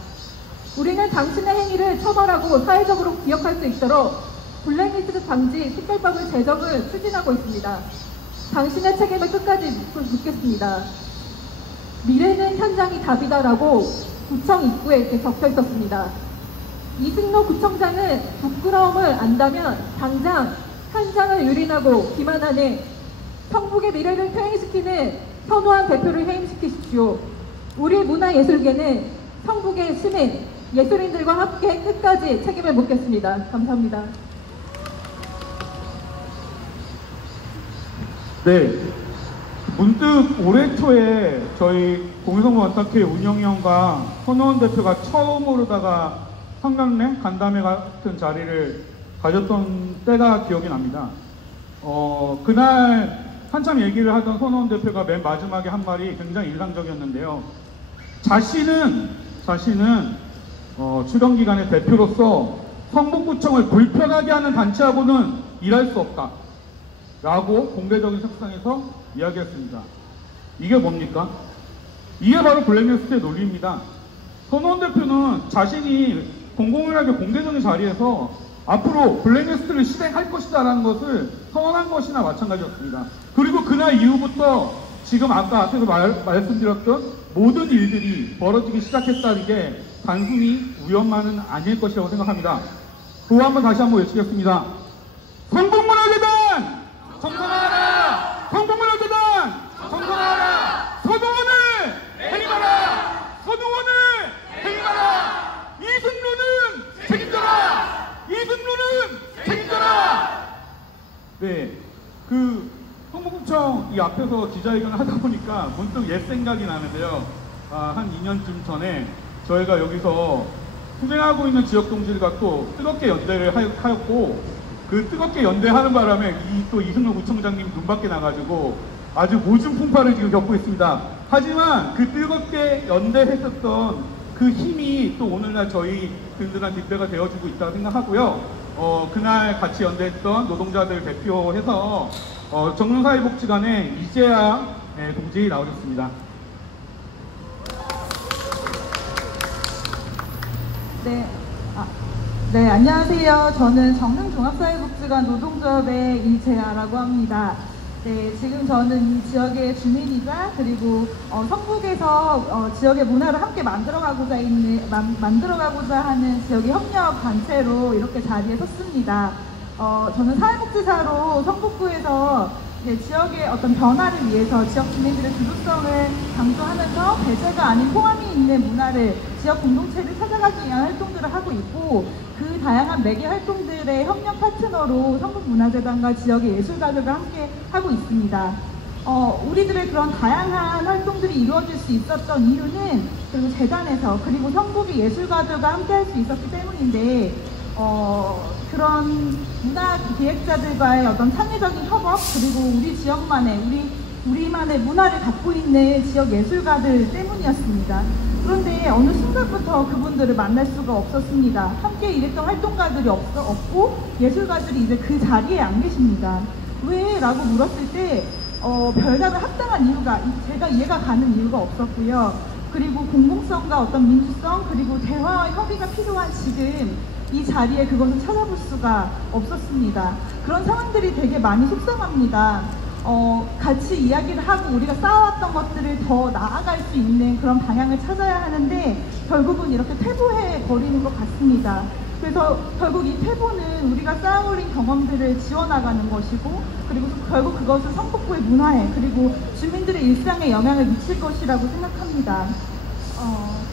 우리는 당신의 행위를 처벌하고 사회적으로 기억할 수 있도록 블랙리스트 방지 특별법을 제정을 추진하고 있습니다. 당신의 책임을 끝까지 묻겠습니다. 미래는 현장이 답이다라고 구청 입구에 이렇게 적혀 있었습니다. 이승로 구청장은 부끄러움을 안다면 당장 현장을 유린하고 기만 안에 성북의 미래를 퇴행시키는 서도환 대표를 해임시키십시오. 우리 문화예술계는 성북의 시민, 예술인들과 함께 끝까지 책임을 묻겠습니다. 감사합니다. 네, 문득 올해 초에 저희 공유성북 원탁회 운영위원과 손호원 대표가 처음으로다가 한강내 간담회 같은 자리를 가졌던 때가 기억이 납니다. 그날 한참 얘기를 하던 손호원 대표가 맨 마지막에 한 말이 굉장히 인상적이었는데요. 자신은 출연 기관의 대표로서 성북구청을 불편하게 하는 단체하고는 일할 수 없다 라고 공개적인 색상에서 이야기했습니다. 이게 뭡니까? 이게 바로 블랙리스트의 논리입니다. 손호원 대표는 자신이 공공연하게 공개적인 자리에서 앞으로 블랙리스트를 실행할 것이다 라는 것을 선언한 것이나 마찬가지였습니다. 그리고 그날 이후부터 지금 아까 앞에서 말씀드렸던 모든 일들이 벌어지기 시작했다는 게 단순히 우연만은 아닐 것이라고 생각합니다. 구호 한번 다시 한번 외치겠습니다. 성북문화재단 정선하라! 성북문화재단 정선하라! 서도원을 해임하라! 서도원을 해임하라! 이승로는 책임져라! 이승로는 책임져라! 네, 성북구청 이 앞에서 기자회견을 하다 보니까 문득 옛 생각이 나는데요. 한 2년쯤 전에 저희가 여기서 투쟁하고 있는 지역 동지들과 또 뜨겁게 연대를 하였고, 그 뜨겁게 연대하는 바람에 또 이승로 구청장님 눈밖에 나가지고 아주 모진 풍파를 지금 겪고 있습니다. 하지만 그 뜨겁게 연대했었던 그 힘이 또 오늘날 저희 든든한 뒷배가 되어주고 있다고 생각하고요. 그날 같이 연대했던 노동자들 대표해서 정릉사회복지관의 이재아 동지 나오셨습니다. 네, 안녕하세요. 저는 정릉종합사회복지관 노동조합의 이재아라고 합니다. 네, 지금 저는 이 지역의 주민이자 그리고 성북에서 지역의 문화를 함께 만들어가고자 하는 지역의 협력 단체로 이렇게 자리에 섰습니다. 저는 사회복지사로 성북구에서 지역의 어떤 변화를 위해서 지역 주민들의 주도성을 강조하면서 배제가 아닌 포함이 있는 문화를 지역 공동체를 찾아가기 위한 활동들을 하고 있고, 그 다양한 매개 활동들의 협력 파트너로 성북문화재단과 지역의 예술가들과 함께 하고 있습니다. 우리들의 그런 다양한 활동들이 이루어질 수 있었던 이유는 그리고 재단에서 그리고 성북의 예술가들과 함께 할 수 있었기 때문인데, 그런 문화 기획자들과의 어떤 창의적인 협업, 그리고 우리 지역만의 우리만의 문화를 갖고 있는 지역 예술가들 때문이었습니다. 그런데 어느 순간부터 그분들을 만날 수가 없었습니다. 함께 일했던 활동가들이 없고 예술가들이 이제 그 자리에 안 계십니다. 왜? 라고 물었을 때 별다른 합당한 이유가, 제가 이해가 가는 이유가 없었고요. 그리고 공공성과 어떤 민주성, 그리고 대화와 협의가 필요한 지금 이 자리에 그것을 찾아볼 수가 없었습니다. 그런 상황들이 되게 많이 속상합니다. 같이 이야기를 하고 우리가 쌓아왔던 것들을 더 나아갈 수 있는 그런 방향을 찾아야 하는데 결국은 이렇게 퇴보해 버리는 것 같습니다. 그래서 결국 이 퇴보는 우리가 쌓아올린 경험들을 지워나가는 것이고, 그리고 결국 그것은 성북구의 문화에, 그리고 주민들의 일상에 영향을 미칠 것이라고 생각합니다.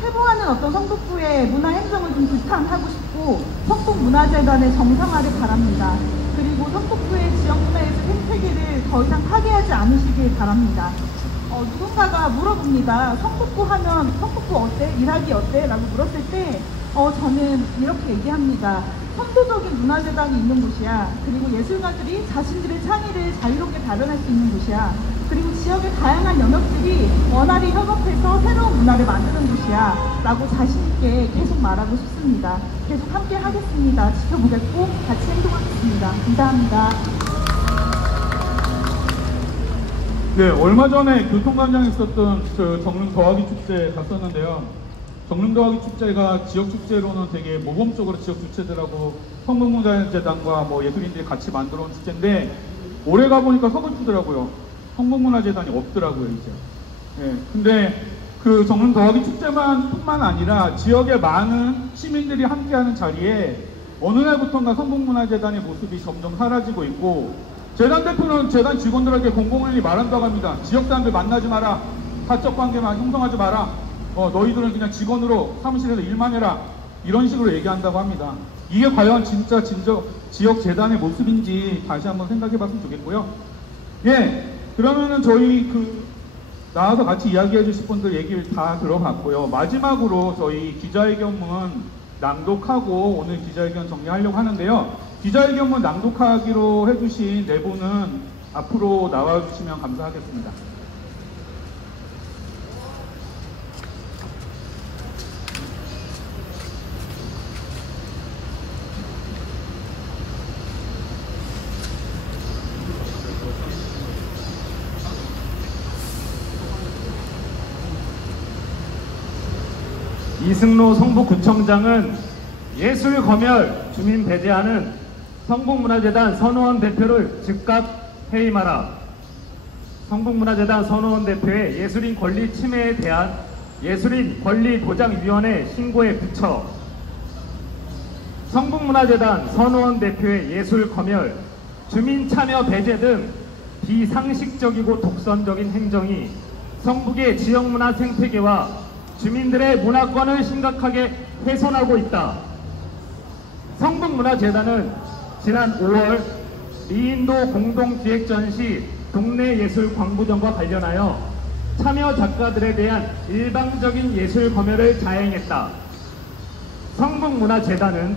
퇴보하는 어떤 성북구의 문화 행정을 좀 규탄하고 싶고, 성북문화재단의 정상화를 바랍니다. 그리고 성북구의 지역문화예술 생태계를 더 이상 파괴하지 않으시길 바랍니다. 누군가가 물어봅니다. 성북구 하면 성북구 어때? 일하기 어때? 라고 물었을 때 저는 이렇게 얘기합니다. 선도적인 문화재단이 있는 곳이야. 그리고 예술가들이 자신들의 창의를 자유롭게 발현할 수 있는 곳이야. 그리고 지역의 다양한 영역들이 원활히 협업해서 새로운 문화를 만드는 곳이야. 라고 자신있게 계속 말하고 싶습니다. 계속 함께 하겠습니다. 지켜보겠고 같이 행동하겠습니다. 감사합니다. 네, 얼마 전에 교통광장에 있었던 정릉 더하기 축제 갔었는데요. 정릉 더하기 축제가 지역 축제로는 되게 모범적으로 지역 주체들하고 성북문화재단과 뭐 예술인들이 같이 만들어 온 축제인데, 올해 가보니까 서글프더라고요. 성북문화재단이 없더라고요, 이제. 예, 근데 그 정릉 더하기 축제뿐만 아니라 지역의 많은 시민들이 함께하는 자리에 어느 날부턴가 성북문화재단의 모습이 점점 사라지고 있고, 재단 대표는 재단 직원들에게 공공연히 말한다고 합니다. 지역 사람들 만나지 마라. 사적 관계만 형성하지 마라. 너희들은 그냥 직원으로 사무실에서 일만 해라. 이런 식으로 얘기한다고 합니다. 이게 과연 진짜 지역 재단의 모습인지 다시 한번 생각해 봤으면 좋겠고요. 예, 그러면은 저희 나와서 같이 이야기해 주실 분들 얘기를 다 들어봤고요. 마지막으로 저희 기자회견문 낭독하고 오늘 기자회견 정리하려고 하는데요. 기자회견문 낭독하기로 해주신 네 분은 앞으로 나와주시면 감사하겠습니다. 이승로 성북구청장은 예술 검열 주민 배제하는 성북문화재단 선호원 대표를 즉각 해임하라. 성북문화재단 선호원 대표의 예술인 권리 침해에 대한 예술인 권리보장위원회 신고에 붙여 성북문화재단 선호원 대표의 예술 검열, 주민 참여 배제 등 비상식적이고 독선적인 행정이 성북의 지역문화 생태계와 주민들의 문화권을 심각하게 훼손하고 있다. 성북문화재단은 지난 5월 미인도 공동기획전 시 동네 예술 광부전과 관련하여 참여 작가들에 대한 일방적인 예술 검열을 자행했다. 성북문화재단은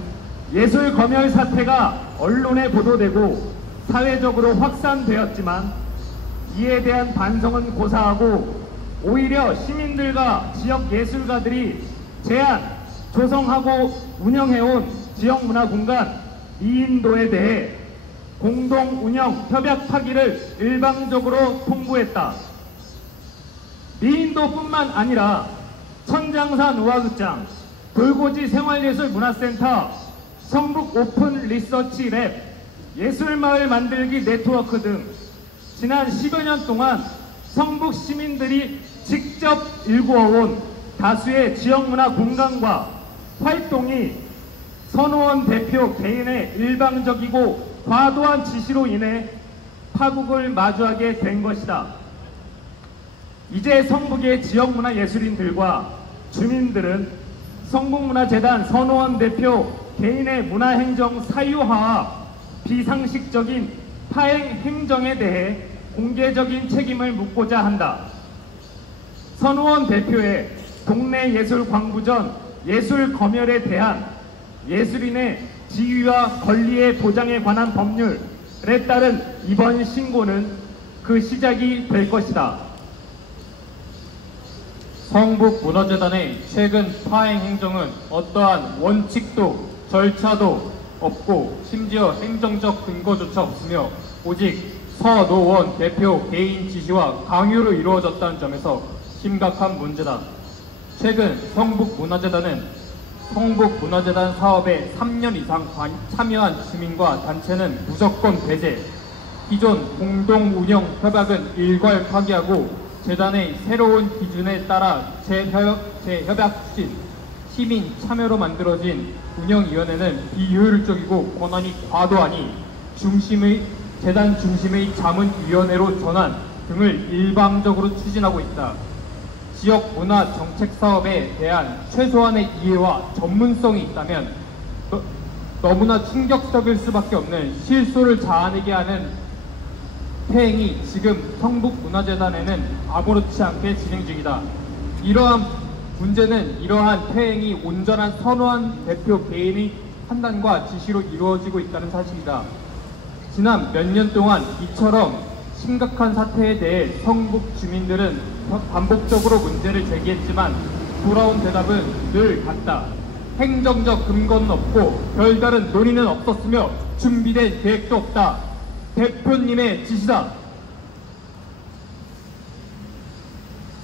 예술 검열 사태가 언론에 보도되고 사회적으로 확산되었지만 이에 대한 반성은 고사하고 오히려 시민들과 지역 예술가들이 제안, 조성하고 운영해온 지역문화공간 미인도에 대해 공동운영 협약 파기를 일방적으로 통보했다. 미인도뿐만 아니라 천장산 우화극장, 돌고지 생활예술문화센터, 성북 오픈 리서치 랩, 예술마을 만들기 네트워크 등 지난 10여 년 동안 성북 시민들이 직접 일구어온 다수의 지역문화 공간과 활동이 선호원 대표 개인의 일방적이고 과도한 지시로 인해 파국을 마주하게 된 것이다. 이제 성북의 지역문화 예술인들과 주민들은 성북문화재단 선호원 대표 개인의 문화행정 사유화와 비상식적인 파행 행정에 대해 공개적인 책임을 묻고자 한다. 선호원 대표의 동네 예술 광부전 예술 검열에 대한 예술인의 지위와 권리의 보장에 관한 법률에 따른 이번 신고는 그 시작이 될 것이다. 성북문화재단의 최근 파행 행정은 어떠한 원칙도 절차도 없고 심지어 행정적 근거조차 없으며 오직 서노원 대표 개인 지시와 강요로 이루어졌다는 점에서 심각한 문제다. 최근 성북문화재단은 성북문화재단 사업에 3년 이상 참여한 주민과 단체는 무조건 배제, 기존 공동운영 협약은 일괄 파기하고 재단의 새로운 기준에 따라 재협약 추진, 시민 참여로 만들어진 운영위원회는 비효율적이고 권한이 과도하니 재단 중심의 자문위원회로 전환 등을 일방적으로 추진하고 있다. 지역 문화 정책 사업에 대한 최소한의 이해와 전문성이 있다면 너무나 충격적일 수밖에 없는 실소를 자아내게 하는 태행이 지금 성북문화재단에는 아무렇지 않게 진행 중이다. 이러한 문제는 이러한 태행이 온전한 선호한 대표 개인의 판단과 지시로 이루어지고 있다는 사실이다. 지난 몇 년 동안 이처럼 심각한 사태에 대해 성북 주민들은 반복적으로 문제를 제기했지만 돌아온 대답은 늘 같다. 행정적 근거는 없고 별다른 논의는 없었으며 준비된 계획도 없다. 대표님의 지시다.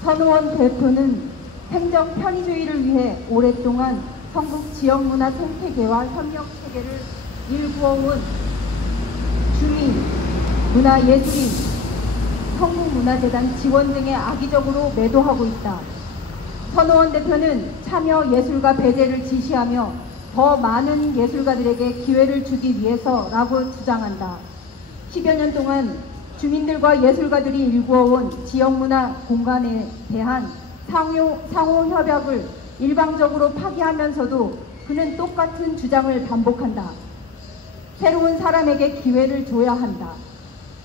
선호원 대표는 행정 편의주의를 위해 오랫동안 성북 지역문화 생태계와 협력체계를 일구어온 주민, 문화예술인, 성북문화재단 지원 등에 악의적으로 매도하고 있다. 선호원 대표는 참여 예술가 배제를 지시하며 더 많은 예술가들에게 기회를 주기 위해서라고 주장한다. 10여 년 동안 주민들과 예술가들이 일구어온 지역문화 공간에 대한 상호 협약을 일방적으로 파기하면서도 그는 똑같은 주장을 반복한다. 새로운 사람에게 기회를 줘야 한다.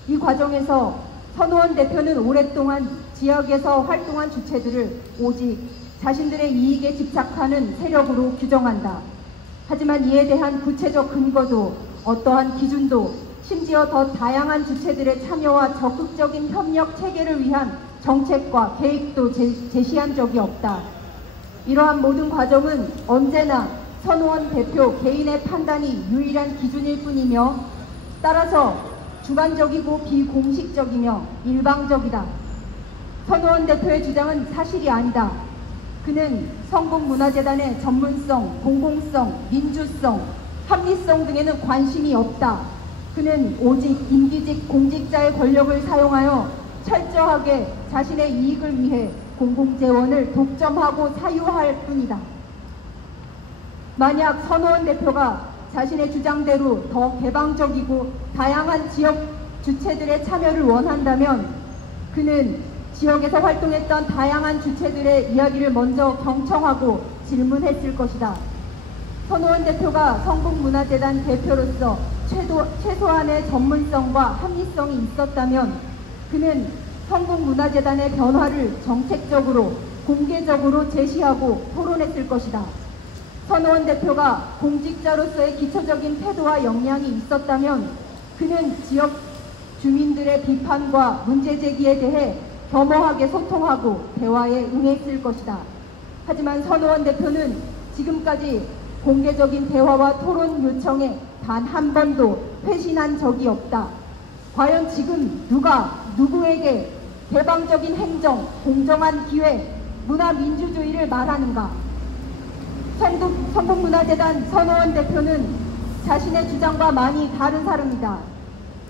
이 과정에서 선호원 대표는 오랫동안 지역에서 활동한 주체들을 오직 자신들의 이익에 집착하는 세력으로 규정한다. 하지만 이에 대한 구체적 근거도 어떠한 기준도 심지어 더 다양한 주체들의 참여와 적극적인 협력 체계를 위한 정책과 계획도 제시한 적이 없다. 이러한 모든 과정은 언제나 선호원 대표 개인의 판단이 유일한 기준일 뿐이며 따라서 주관적이고 비공식적이며 일방적이다. 선호원 대표의 주장은 사실이 아니다. 그는 성북문화재단의 전문성, 공공성, 민주성, 합리성 등에는 관심이 없다. 그는 오직 임기직 공직자의 권력을 사용하여 철저하게 자신의 이익을 위해 공공재원을 독점하고 사유할 뿐이다. 만약 선호원 대표가 자신의 주장대로 더 개방적이고 다양한 지역 주체들의 참여를 원한다면 그는 지역에서 활동했던 다양한 주체들의 이야기를 먼저 경청하고 질문했을 것이다. 선호원 대표가 성북문화재단 대표로서 최소한의 전문성과 합리성이 있었다면 그는 성북문화재단의 변화를 정책적으로 공개적으로 제시하고 토론했을 것이다. 선호원 대표가 공직자로서의 기초적인 태도와 역량이 있었다면 그는 지역 주민들의 비판과 문제 제기에 대해 겸허하게 소통하고 대화에 응했을 것이다. 하지만 선호원 대표는 지금까지 공개적인 대화와 토론 요청에 단 한 번도 회신한 적이 없다. 과연 지금 누가 누구에게 개방적인 행정, 공정한 기회, 문화민주주의를 말하는가? 성북문화재단 선호원 대표는 자신의 주장과 많이 다른 사람이다.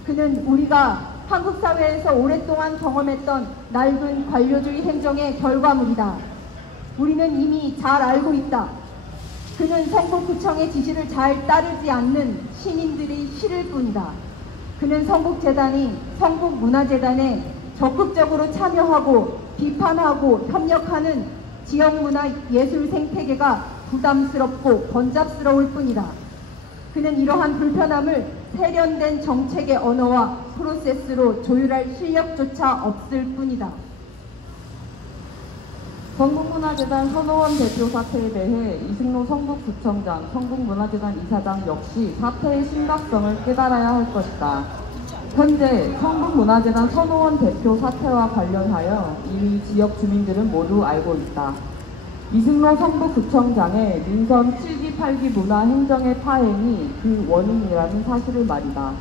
그는 우리가 한국 사회에서 오랫동안 경험했던 낡은 관료주의 행정의 결과물이다. 우리는 이미 잘 알고 있다. 그는 성북구청의 지시를 잘 따르지 않는 시민들이 싫을 뿐이다. 그는 성북재단이 성북문화재단에 적극적으로 참여하고 비판하고 협력하는 지역문화 예술 생태계가 부담스럽고 번잡스러울 뿐이다. 그는 이러한 불편함을 세련된 정책의 언어와 프로세스로 조율할 실력조차 없을 뿐이다. 성북문화재단 선호원 대표 사태에 대해 이승로 성북구청장, 성북문화재단 이사장 역시 사태의 심각성을 깨달아야 할 것이다. 현재 성북문화재단 선호원 대표 사태와 관련하여 이미 지역 주민들은 모두 알고 있다. 이승로 성북구청장의 민선 7기 8기 문화행정의 파행이 그 원인이라는 사실을 말이다.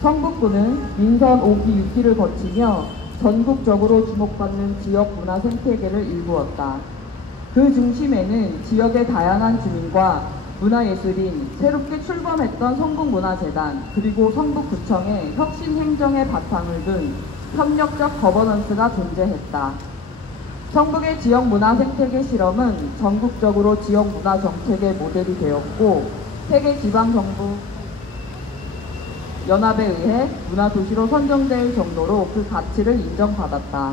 성북구는 민선 5기 6기를 거치며 전국적으로 주목받는 지역 문화 생태계를 일구었다. 그 중심에는 지역의 다양한 주민과 문화예술인, 새롭게 출범했던 성북문화재단, 그리고 성북구청의 혁신행정의 바탕을 둔 협력적 거버넌스가 존재했다. 성북의 지역문화 생태계 실험은 전국적으로 지역문화 정책의 모델이 되었고, 세계 지방정부 연합에 의해 문화도시로 선정될 정도로 그 가치를 인정받았다.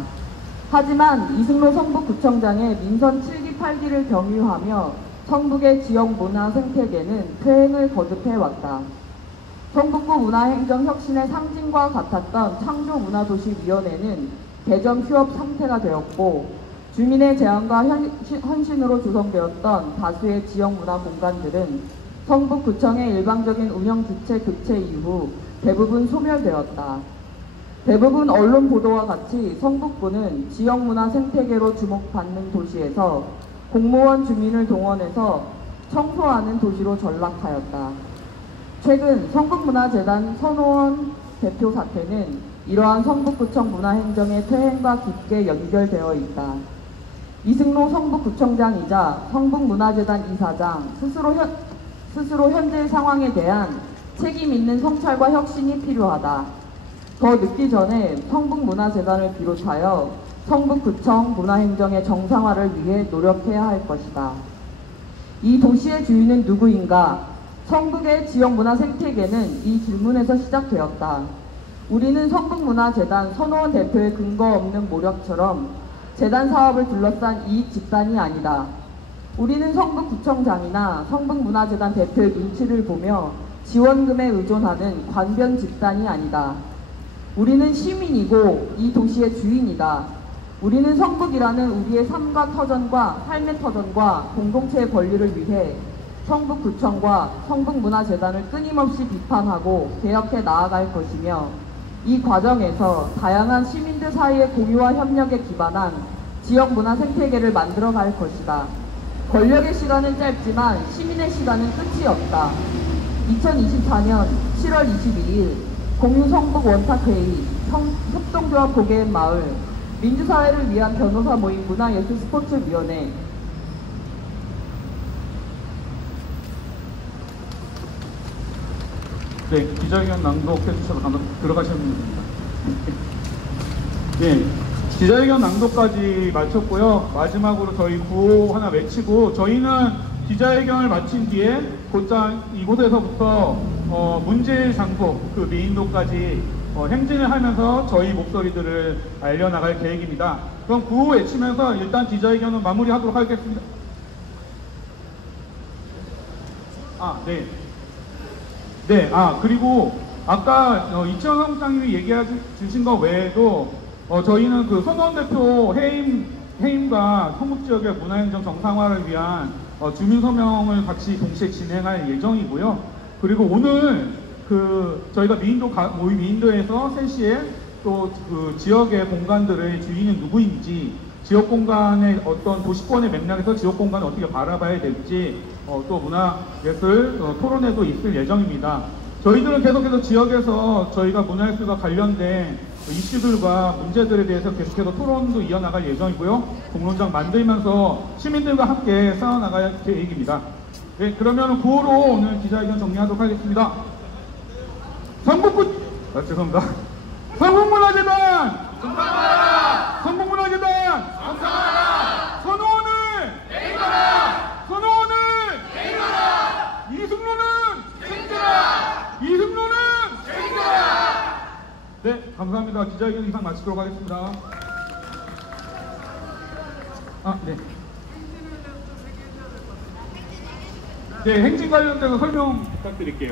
하지만 이승로 성북구청장의 민선 7기 8기를 경유하며 성북의 지역문화 생태계는 퇴행을 거듭해왔다. 성북구 문화행정혁신의 상징과 같았던 창조문화도시위원회는 개점 휴업 상태가 되었고, 주민의 제안과 헌신으로 조성되었던 다수의 지역문화 공간들은 성북구청의 일방적인 운영 주체 교체 이후 대부분 소멸되었다. 대부분 언론 보도와 같이 성북구는 지역문화 생태계로 주목받는 도시에서 공무원 주민을 동원해서 청소하는 도시로 전락하였다. 최근 성북문화재단 선호원 대표 사태는 이러한 성북구청 문화행정의 퇴행과 깊게 연결되어 있다. 이승로 성북구청장이자 성북문화재단 이사장 스스로 현재 상황에 대한 책임 있는 성찰과 혁신이 필요하다. 더 늦기 전에 성북문화재단을 비롯하여 성북구청 문화행정의 정상화를 위해 노력해야 할 것이다. 이 도시의 주인은 누구인가? 성북의 지역문화 생태계는 이 질문에서 시작되었다. 우리는 성북문화재단 선호원 대표의 근거 없는 모략처럼 재단 사업을 둘러싼 이익 집단이 아니다. 우리는 성북구청장이나 성북문화재단 대표의 눈치를 보며 지원금에 의존하는 관변 집단이 아니다. 우리는 시민이고 이 도시의 주인이다. 우리는 성북이라는 우리의 삶과 터전과 삶의 터전과 공동체의 권리를 위해 성북구청과 성북문화재단을 끊임없이 비판하고 개혁해 나아갈 것이며, 이 과정에서 다양한 시민들 사이의 공유와 협력에 기반한 지역문화 생태계를 만들어갈 것이다. 권력의 시간은 짧지만 시민의 시간은 끝이 없다. 2024년 7월 22일 공유성북 원탁회의, 협동조합 고개의 마을, 민주사회를 위한 변호사 모임 문화예술 스포츠위원회, 네, 기자회견 낭독해 주셔서 들어가시면 됩니다. 네, 기자회견 낭독까지 마쳤고요. 마지막으로 저희 구호 하나 외치고 저희는 기자회견을 마친 뒤에 곧장 이곳에서부터 문제의 장소, 그 미인도까지 행진을 하면서 저희 목소리들을 알려나갈 계획입니다. 그럼 구호 외치면서 일단 기자회견은 마무리하도록 하겠습니다. 네, 그리고 아까 이철성 국장님이 얘기해 주신 것 외에도 저희는 그 선호원 대표 해임과 성북지역의 문화행정 정상화를 위한 주민서명을 같이 동시에 진행할 예정이고요. 그리고 오늘 저희가 미인도에서 3시에 또 그 지역의 공간들의 주인은 누구인지, 지역 공간의 어떤 도시권의 맥락에서 지역 공간을 어떻게 바라봐야 될지, 또 문화예술 토론회도 있을 예정입니다. 저희들은 계속해서 지역에서 저희가 문화예술과 관련된 이슈들과 문제들에 대해서 계속해서 토론도 이어나갈 예정이고요. 공론장 만들면서 시민들과 함께 싸워나갈 계획입니다. 네, 그러면 구호로 오늘 기자회견 정리하도록 하겠습니다. 죄송합니다. 성북문화재단! 정상화하라! 성북문화재단! 정상화하라! 선호원을! 대입하라! 선호원을! 대입하라! 이승로는! 책임져라! 이승로는! 책임져라! 네, 감사합니다. 기자회견 이상 마치도록 하겠습니다. 네, 행진 관련돼서 설명 부탁드릴게요.